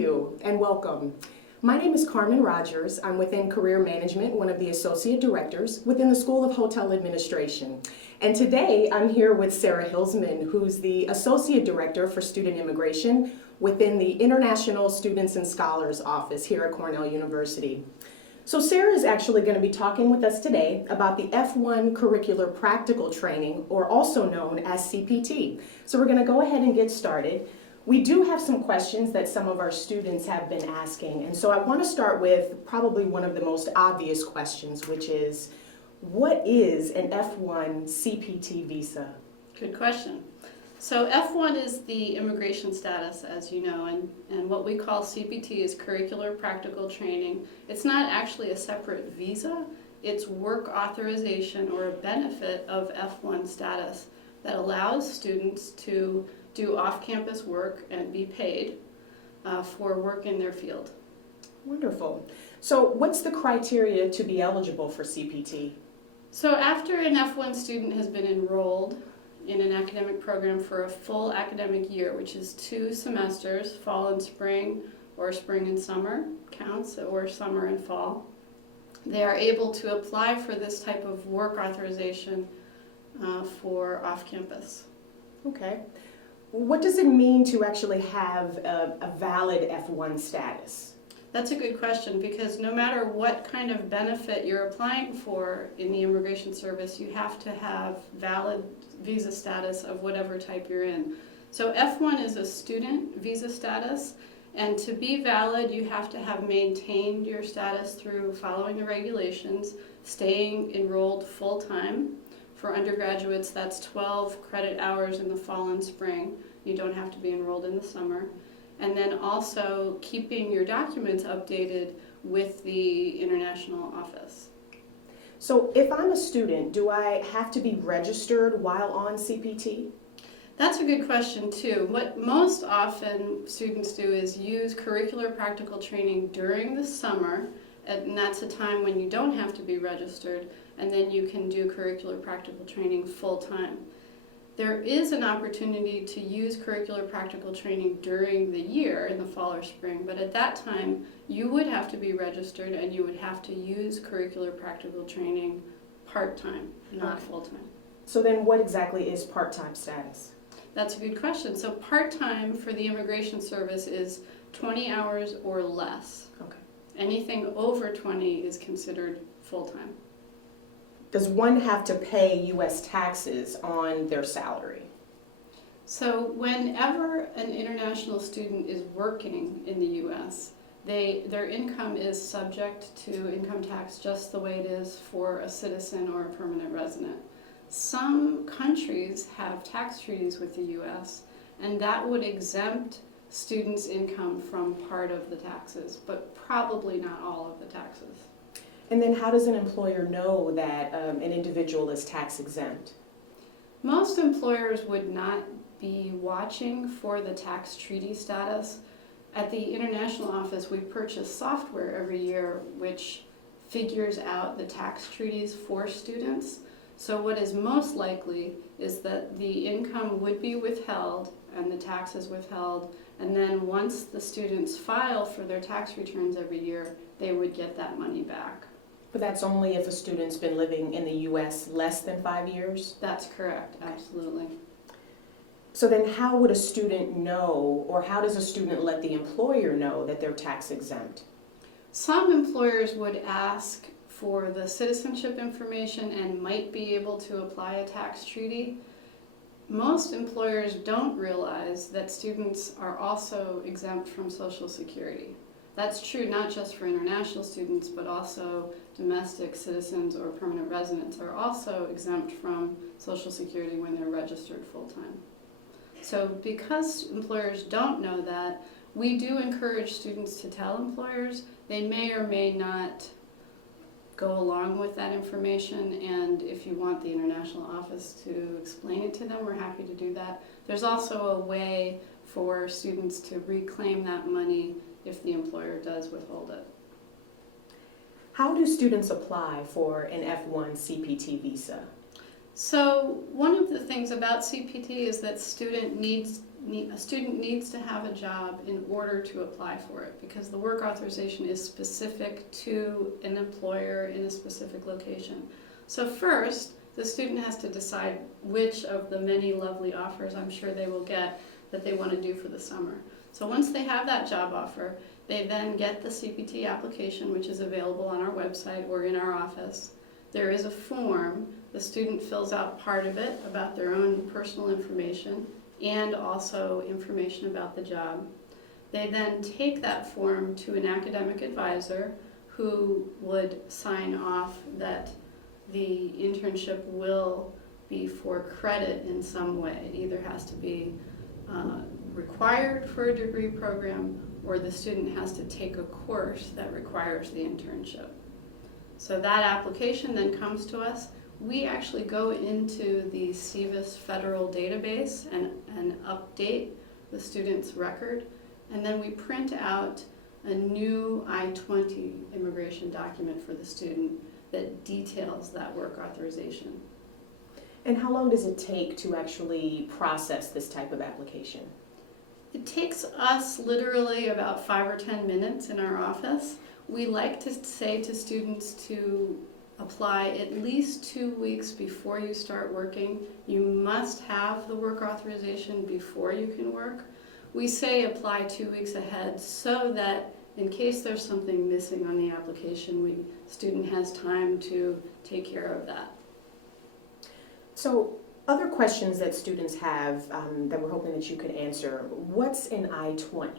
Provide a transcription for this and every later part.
you and welcome. My name is Carmen Rogers. I'm within Career Management, one of the Associate Directors within the School of Hotel Administration. And today I'm here with Sarah Hilsman, who's the Associate Director for Student Immigration within the International Students and Scholars Office here at Cornell University. So Sarah is actually going to be talking with us today about the F1 Curricular Practical Training, or also known as CPT. So we're going to go ahead and get started. We do have some questions that some of our students have been asking, and so I want to start with probably one of the most obvious questions, which is, what is an F1 CPT visa? Good question. So F1 is the immigration status, as you know, and what we call CPT is Curricular Practical Training. It's not actually a separate visa, it's work authorization or a benefit of F1 status that allows students to do off-campus work and be paid for work in their field. Wonderful. So what's the criteria to be eligible for CPT? So after an F1 student has been enrolled in an academic program for a full academic year, which is 2 semesters, fall and spring, or spring and summer counts, or summer and fall, they are able to apply for this type of work authorization for off-campus. Okay. What does it mean to actually have a valid F1 status? That's a good question, because no matter what kind of benefit you're applying for in the Immigration Service, you have to have valid visa status of whatever type you're in. So F1 is a student visa status, and to be valid you have to have maintained your status through following the regulations, staying enrolled full-time. For undergraduates, that's 12 credit hours in the fall and spring. You don't have to be enrolled in the summer. And then also keeping your documents updated with the international office. So if I'm a student, do I have to be registered while on CPT? That's a good question too. What most often students do is use curricular practical training during the summer, and that's a time when you don't have to be registered, and then you can do curricular practical training full-time. There is an opportunity to use curricular practical training during the year in the fall or spring, but at that time you would have to be registered and you would have to use curricular practical training part-time, not full-time. So then what exactly is part-time status? That's a good question. So part-time for the Immigration Service is 20 hours or less. Okay. Anything over 20 is considered full-time. Does one have to pay U.S. taxes on their salary? So whenever an international student is working in the U.S., their income is subject to income tax just the way it is for a citizen or a permanent resident. Some countries have tax treaties with the U.S., and that would exempt students' income from part of the taxes, but probably not all of the taxes. And then how does an employer know that an individual is tax exempt? Most employers would not be watching for the tax treaty status. At the international office, we purchase software every year which figures out the tax treaties for students. So what is most likely is that the income would be withheld and the taxes withheld, and then once the students file for their tax returns every year, they would get that money back. But that's only if a student's been living in the U.S. less than 5 years? That's correct, absolutely. So then how would a student know, or how does a student let the employer know that they're tax exempt? Some employers would ask for the citizenship information and might be able to apply a tax treaty. Most employers don't realize that students are also exempt from Social Security. That's true not just for international students, but also domestic citizens or permanent residents are also exempt from Social Security when they're registered full-time. So because employers don't know that, we do encourage students to tell employers. They may or may not go along with that information, and if you want the international office to explain it to them, we're happy to do that. There's also a way for students to reclaim that money if the employer does withhold it. How do students apply for an F1 CPT visa? So one of the things about CPT is that student needs a student needs to have a job in order to apply for it, because the work authorization is specific to an employer in a specific location. So first, the student has to decide which of the many lovely offers I'm sure they will get that they want to do for the summer. So once they have that job offer, they then get the CPT application, which is available on our website or in our office. There is a form. The student fills out part of it about their own personal information and also information about the job. They then take that form to an academic advisor who would sign off that the internship will be for credit in some way. It either has to be required for a degree program, or the student has to take a course that requires the internship. So that application then comes to us. We actually go into the SEVIS federal database and update the student's record, and then we print out a new I-20 immigration document for the student that details that work authorization. And how long does it take to actually process this type of application? It takes us literally about 5 or 10 minutes in our office. We like to say to students to apply at least 2 weeks before you start working. You must have the work authorization before you can work. We say apply 2 weeks ahead so that in case there's something missing on the application, the student has time to take care of that. So, other questions that students have that we're hoping that you could answer. What's an I-20?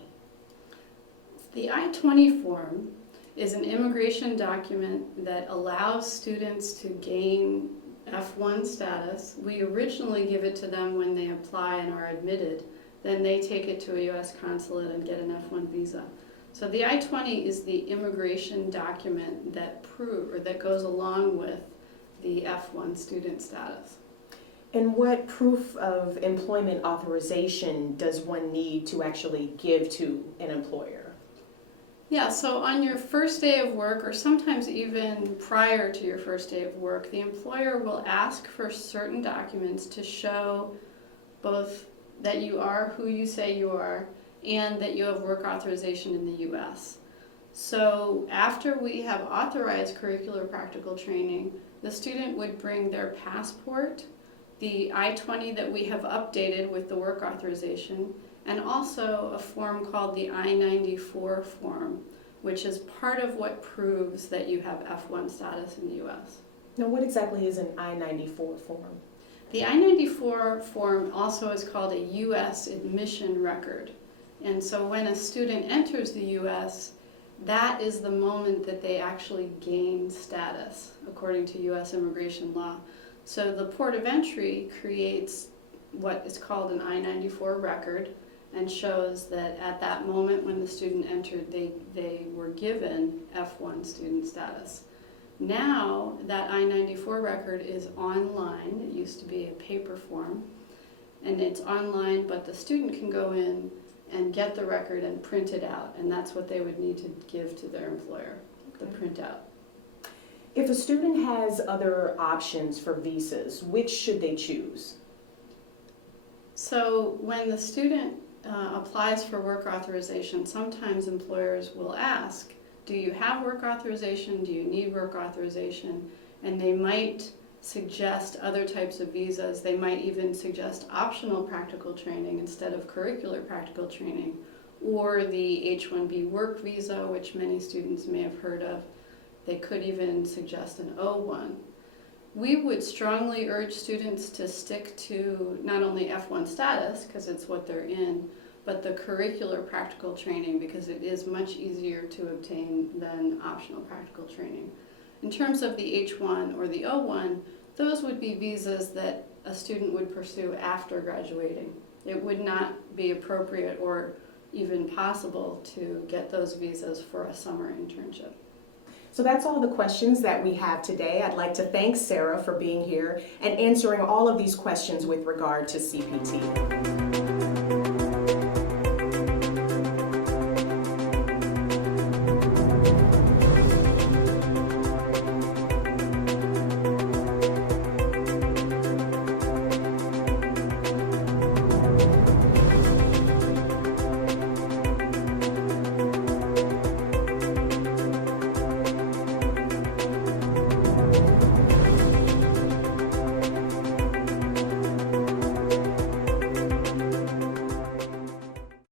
The I-20 form is an immigration document that allows students to gain F1 status. We originally give it to them when they apply and are admitted. Then they take it to a U.S. consulate and get an F1 visa. So the I-20 is the immigration document that goes along with the F1 student status. And what proof of employment authorization does one need to actually give to an employer? Yeah, so on your first day of work, or sometimes even prior to your first day of work, the employer will ask for certain documents to show both that you are who you say you are and that you have work authorization in the U.S. So after we have authorized curricular practical training, the student would bring their passport, the I-20 that we have updated with the work authorization, and also a form called the I-94 form, which is part of what proves that you have F1 status in the U.S. Now, what exactly is an I-94 form? The I-94 form also is called a U.S. admission record. And so when a student enters the U.S., that is the moment that they actually gain status, according to U.S. immigration law. So the port of entry creates what is called an I-94 record and shows that at that moment when the student entered, they were given F1 student status. Now that I-94 record is online. It used to be a paper form, and it's online, but the student can go in and get the record and print it out, and that's what they would need to give to their employer, the printout. If a student has other options for visas, which should they choose? So when the student applies for work authorization, sometimes employers will ask, do you have work authorization? Do you need work authorization? And they might suggest other types of visas. They might even suggest optional practical training instead of curricular practical training, or the H-1B work visa, which many students may have heard of. They could even suggest an O-1. We would strongly urge students to stick to not only F1 status, because it's what they're in, but the curricular practical training, because it is much easier to obtain than optional practical training. In terms of the H-1 or the O-1, those would be visas that a student would pursue after graduating. It would not be appropriate or even possible to get those visas for a summer internship. So that's all the questions that we have today. I'd like to thank Sarah for being here and answering all of these questions with regard to CPT.